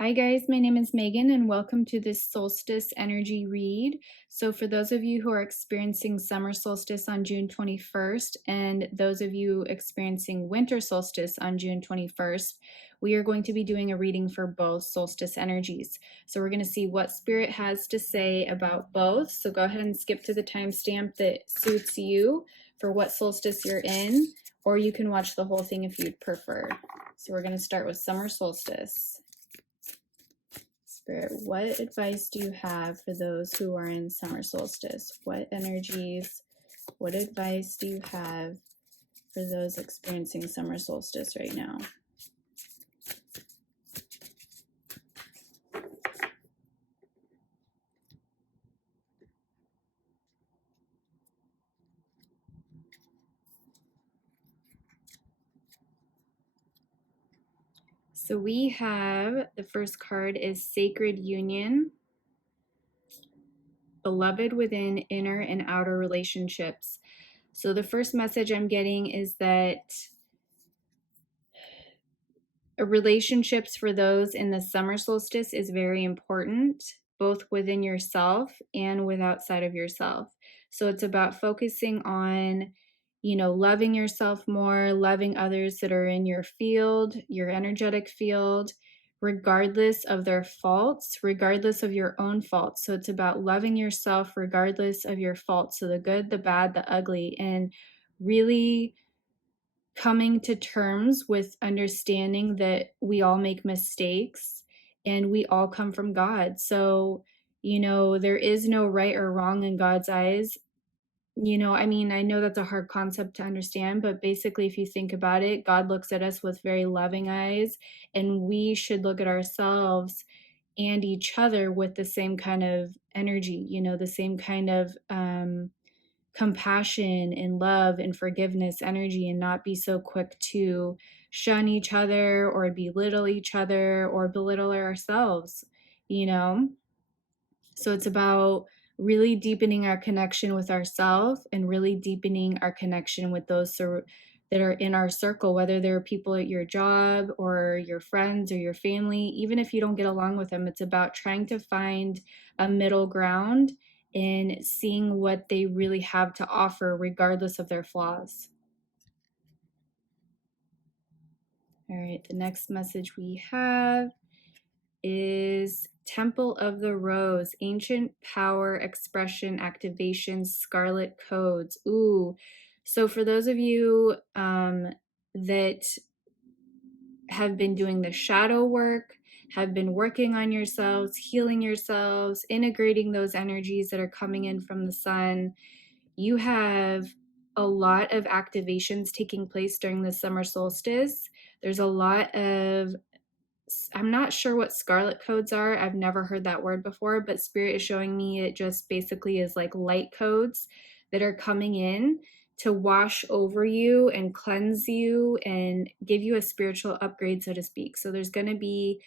Hi guys, my name is Megan and welcome to this solstice energy read. So for those of you who are experiencing summer solstice on June 21st and those of you experiencing winter solstice on June 21st, we are going to be doing a reading for both solstice energies. So we're going to see what spirit has to say about both. So go ahead and skip to the timestamp that suits you for what solstice you're in, or you can watch the whole thing if you'd prefer. So we're going to start with summer solstice. Spirit, what advice do you have for those who are in summer solstice? What energies, what advice do you have for those experiencing summer solstice right now? So we have, the first card is Sacred Union, beloved within inner and outer relationships. So the first message I'm getting is that relationships for those in the summer solstice is very important, both within yourself and with outside of yourself. So it's about focusing on, loving yourself more, loving others that are in your field, your energetic field, regardless of their faults, regardless of your own faults. So it's about loving yourself regardless of your faults. So the good, the bad, the ugly, and really coming to terms with understanding that we all make mistakes and we all come from God. So, there is no right or wrong in God's eyes. I know that's a hard concept to understand, but basically, if you think about it, God looks at us with very loving eyes, and we should look at ourselves and each other with the same kind of energy, the same kind of compassion and love and forgiveness energy, and not be so quick to shun each other or belittle each other or belittle ourselves, you know? So it's about really deepening our connection with ourselves and really deepening our connection with those that are in our circle, whether they're people at your job or your friends or your family. Even if you don't get along with them, it's about trying to find a middle ground and seeing what they really have to offer regardless of their flaws. All right, the next message we have is Temple of the Rose, Ancient Power, Expression, Activation, Scarlet Codes. Ooh, so for those of you that have been doing the shadow work, have been working on yourselves, healing yourselves, integrating those energies that are coming in from the sun, you have a lot of activations taking place during the summer solstice. There's a lot of, I'm not sure what scarlet codes are. I've never heard that word before, but Spirit is showing me it just basically is like light codes that are coming in to wash over you and cleanse you and give you a spiritual upgrade, so to speak. So there's going to be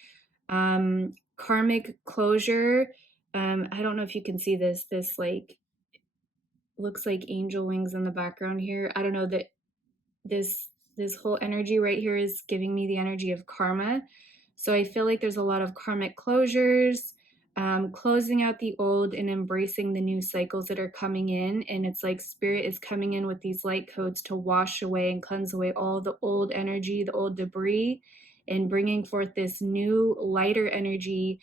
karmic closure. I don't know if you can see this like looks like angel wings in the background here. I don't know, that this whole energy right here is giving me the energy of karma. So I feel like there's a lot of karmic closures, closing out the old and embracing the new cycles that are coming in. And it's like Spirit is coming in with these light codes to wash away and cleanse away all the old energy, the old debris, and bringing forth this new lighter energy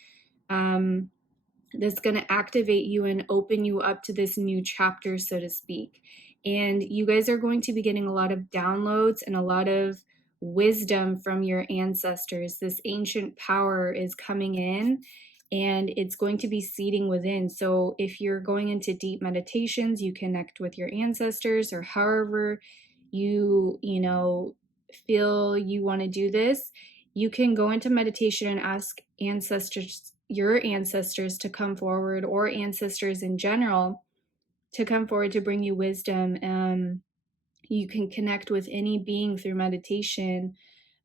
that's going to activate you and open you up to this new chapter, so to speak. And you guys are going to be getting a lot of downloads and a lot of wisdom from your ancestors. This ancient power is coming in and it's going to be seeding within. So if you're going into deep meditations, you connect with your ancestors, or however you feel you want to do this, you can go into meditation and ask your ancestors to come forward, or ancestors in general to come forward to bring you wisdom. You can connect with any being through meditation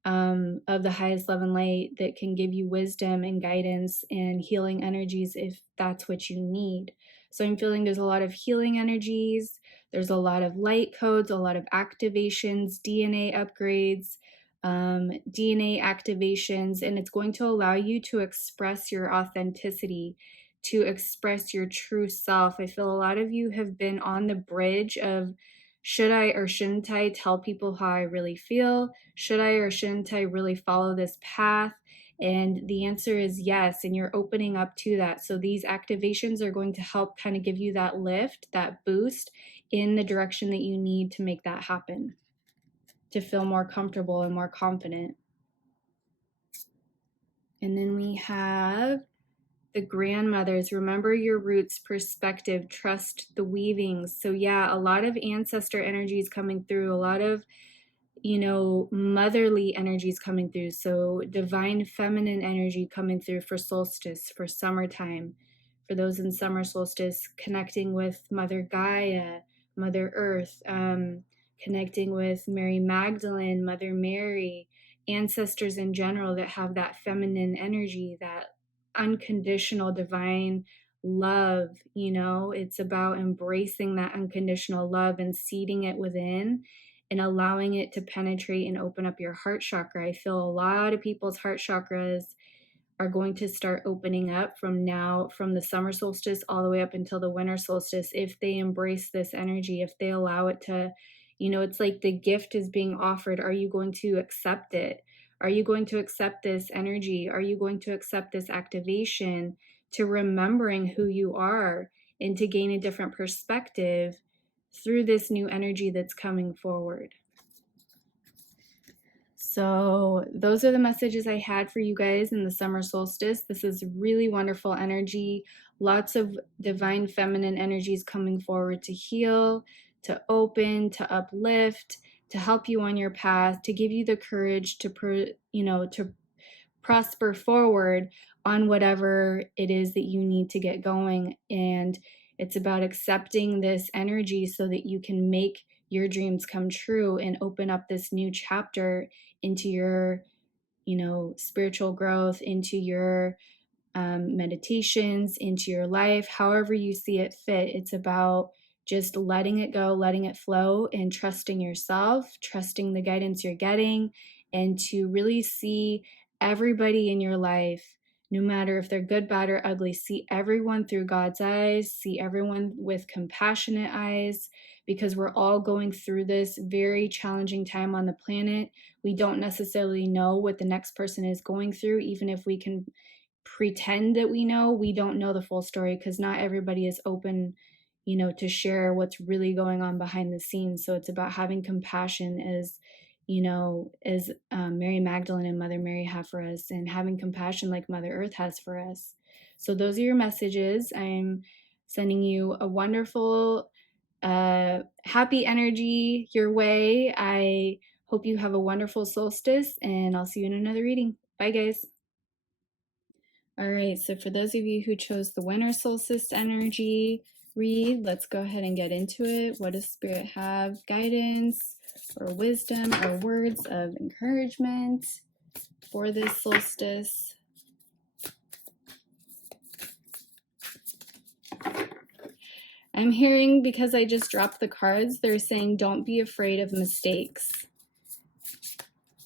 of the highest love and light that can give you wisdom and guidance and healing energies if that's what you need. So I'm feeling there's a lot of healing energies, there's a lot of light codes, a lot of activations, DNA upgrades, DNA activations, and it's going to allow you to express your authenticity, to express your true self. I feel a lot of you have been on the bridge of, should I or shouldn't I tell people how I really feel? Should I or shouldn't I really follow this path? And the answer is yes, and you're opening up to that. So these activations are going to help kind of give you that lift, that boost in the direction that you need to make that happen, to feel more comfortable and more confident. And then we have the grandmothers. Remember your roots, perspective, trust the weavings. So yeah, a lot of ancestor energies coming through, a lot of, motherly energies coming through. So divine feminine energy coming through for solstice, for summertime. For those in summer solstice, connecting with Mother Gaia, Mother Earth, connecting with Mary Magdalene, Mother Mary, ancestors in general that have that feminine energy, that unconditional divine love. It's about embracing that unconditional love and seeding it within and allowing it to penetrate and open up your heart chakra. I feel a lot of people's heart chakras are going to start opening up from the summer solstice all the way up until the winter solstice, if they embrace this energy, if they allow it to, it's like the gift is being offered. Are you going to accept it? Are you going to accept this energy? Are you going to accept this activation to remembering who you are and to gain a different perspective through this new energy that's coming forward? So those are the messages I had for you guys in the summer solstice. This is really wonderful energy. Lots of divine feminine energies coming forward to heal, to open, to uplift, to help you on your path, to give you the courage to prosper forward on whatever it is that you need to get going. And it's about accepting this energy so that you can make your dreams come true and open up this new chapter into your, spiritual growth, into your meditations, into your life, however you see it fit. It's about just letting it go, letting it flow, and trusting yourself, trusting the guidance you're getting, and to really see everybody in your life, no matter if they're good, bad, or ugly, see everyone through God's eyes, see everyone with compassionate eyes, because we're all going through this very challenging time on the planet. We don't necessarily know what the next person is going through, even if we can pretend that we know. We don't know the full story because not everybody is open, to share what's really going on behind the scenes. So it's about having compassion, as Mary Magdalene and Mother Mary have for us, and having compassion like Mother Earth has for us. So those are your messages. I'm sending you a wonderful, happy energy your way. I hope you have a wonderful solstice, and I'll see you in another reading. Bye, guys. All right, so for those of you who chose the winter solstice energy read, let's go ahead and get into it. What does Spirit have? Guidance or wisdom or words of encouragement for this solstice? I'm hearing, because I just dropped the cards, they're saying don't be afraid of mistakes.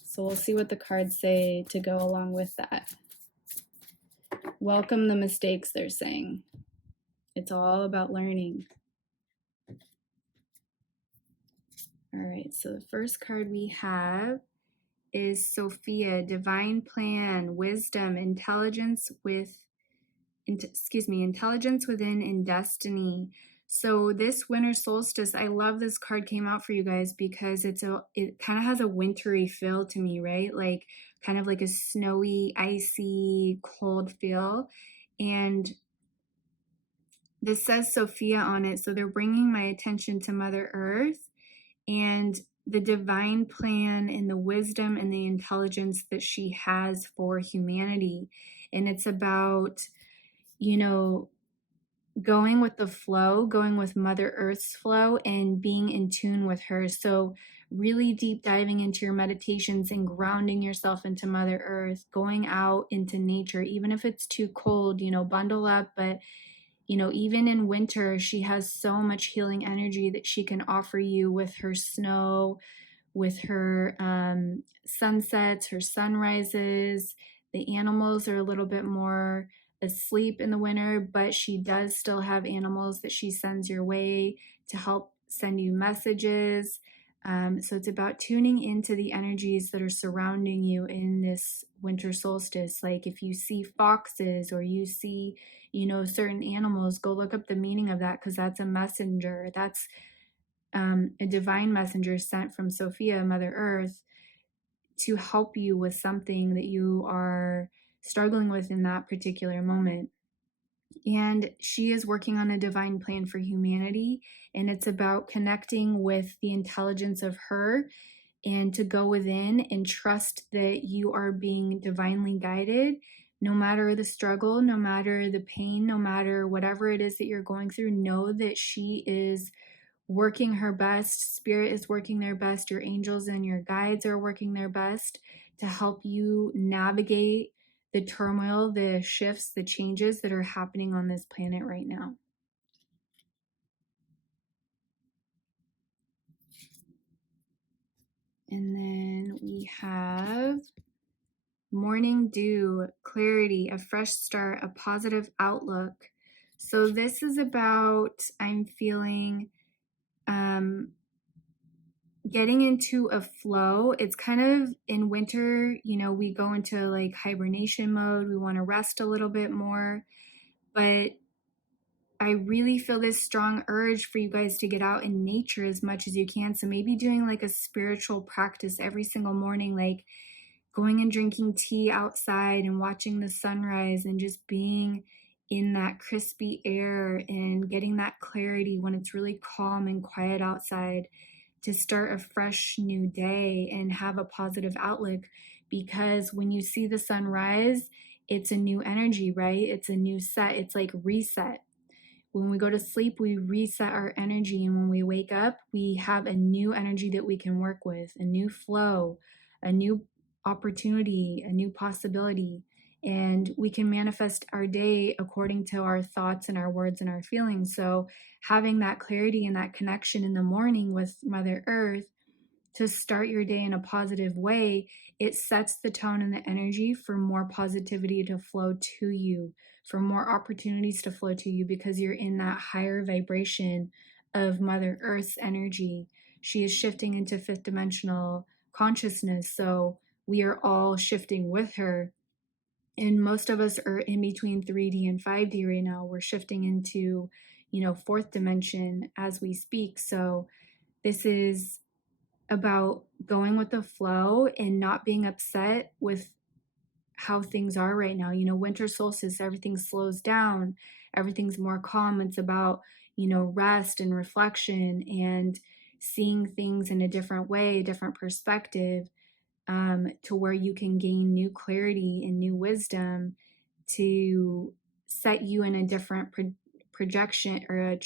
So we'll see what the cards say to go along with that. Welcome the mistakes, they're saying. It's all about learning. All right, so the first card we have is Sophia, divine plan, wisdom, intelligence intelligence within and destiny. So this winter solstice, I love this card came out for you guys because it kind of has a wintry feel to me, right? Like kind of like a snowy, icy, cold feel. And this says Sophia on it, so they're bringing my attention to Mother Earth and the divine plan and the wisdom and the intelligence that she has for humanity. And it's about, going with the flow, going with Mother Earth's flow and being in tune with her. So really deep diving into your meditations and grounding yourself into Mother Earth, going out into nature, even if it's too cold, bundle up. But, even in winter, she has so much healing energy that she can offer you with her snow, with her sunsets, her sunrises. The animals are a little bit more asleep in the winter, but she does still have animals that she sends your way to help send you messages. So it's about tuning into the energies that are surrounding you in this winter solstice. Like if you see foxes or you see, certain animals, go look up the meaning of that, because that's a messenger. That's a divine messenger sent from Sophia, Mother Earth, to help you with something that you are struggling with in that particular moment. And she is working on a divine plan for humanity, and it's about connecting with the intelligence of her and to go within and trust that you are being divinely guided, no matter the struggle, no matter the pain, no matter whatever it is that you're going through. Know that she is working her best. Spirit is working their best. Your angels and your guides are working their best to help you navigate the turmoil, the shifts, the changes that are happening on this planet right now. And then we have morning dew, clarity, a fresh start, a positive outlook. So this is about, I'm feeling, getting into a flow. It's kind of in winter, we go into like hibernation mode. We want to rest a little bit more, but I really feel this strong urge for you guys to get out in nature as much as you can. So maybe doing like a spiritual practice every single morning, like going and drinking tea outside and watching the sunrise and just being in that crispy air and getting that clarity when it's really calm and quiet outside, to start a fresh new day and have a positive outlook. Because when you see the sunrise, it's a new energy, right? It's a new set. It's like reset. When we go to sleep, we reset our energy. And when we wake up, we have a new energy that we can work with, a new flow, a new opportunity, a new possibility. And we can manifest our day according to our thoughts and our words and our feelings. So having that clarity and that connection in the morning with Mother Earth to start your day in a positive way, it sets the tone and the energy for more positivity to flow to you, for more opportunities to flow to you, because you're in that higher vibration of Mother Earth's energy. She is shifting into fifth dimensional consciousness. So we are all shifting with her. And most of us are in between 3D and 5D right now. We're shifting into, fourth dimension as we speak. So this is about going with the flow and not being upset with how things are right now. Winter solstice, everything slows down, everything's more calm. It's about, rest and reflection and seeing things in a different way, a different perspective, to where you can gain new clarity and new wisdom to set you in a different projection, or a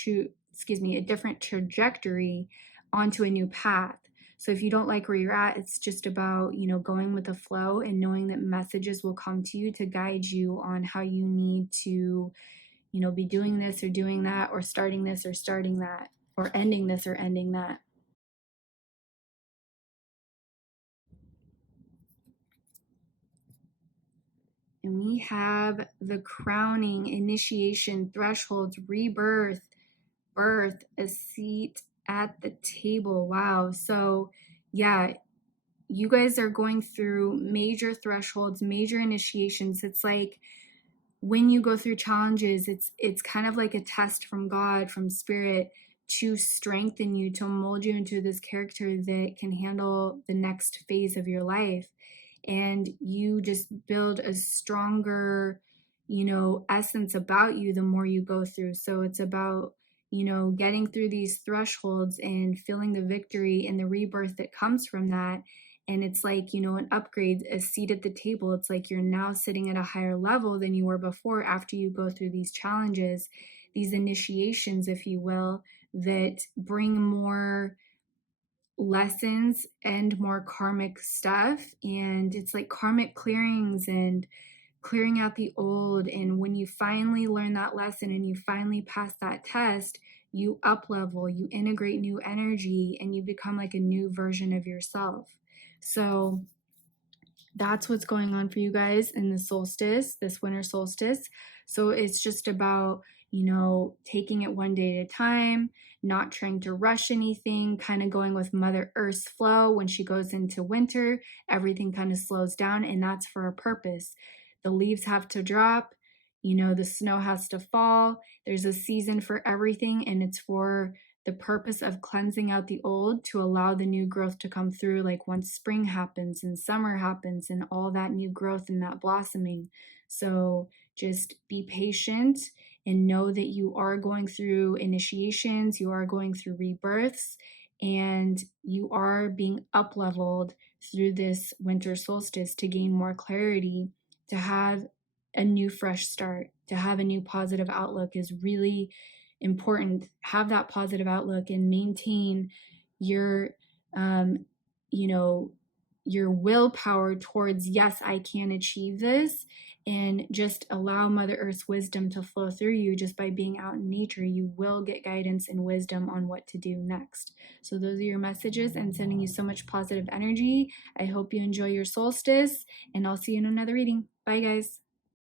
different trajectory onto a new path. So if you don't like where you're at, it's just about, going with the flow and knowing that messages will come to you to guide you on how you need to, be doing this or doing that, or starting this or starting that, or ending this or ending that. And we have the crowning, initiation, thresholds, rebirth, birth, a seat at the table. Wow. So yeah, you guys are going through major thresholds, major initiations. It's like when you go through challenges, it's kind of like a test from God, from Spirit, to strengthen you, to mold you into this character that can handle the next phase of your life. And you just build a stronger, essence about you the more you go through. So it's about, getting through these thresholds and feeling the victory and the rebirth that comes from that. And it's like, an upgrade, a seat at the table. It's like you're now sitting at a higher level than you were before after you go through these challenges, these initiations, if you will, that bring more lessons and more karmic stuff. And it's like karmic clearings and clearing out the old. And when you finally learn that lesson and you finally pass that test, you up level, you integrate new energy, and you become like a new version of yourself. So that's what's going on for you guys in the solstice, this winter solstice. So it's just about, taking it one day at a time, not trying to rush anything, kind of going with Mother Earth's flow. When she goes into winter, everything kind of slows down, and that's for a purpose. The leaves have to drop, the snow has to fall. There's a season for everything, and it's for the purpose of cleansing out the old to allow the new growth to come through, like once spring happens and summer happens and all that new growth and that blossoming. So just be patient and know that you are going through initiations, you are going through rebirths, and you are being up leveled through this winter solstice to gain more clarity, to have a new fresh start, to have a new positive outlook is really important. Have that positive outlook and maintain your you know your willpower towards, yes, I can achieve this, and just allow Mother Earth's wisdom to flow through you. Just by being out in nature, you will get guidance and wisdom on what to do next. So those are your messages, and sending you so much positive energy. I hope you enjoy your solstice, and I'll see you in another reading. Bye guys.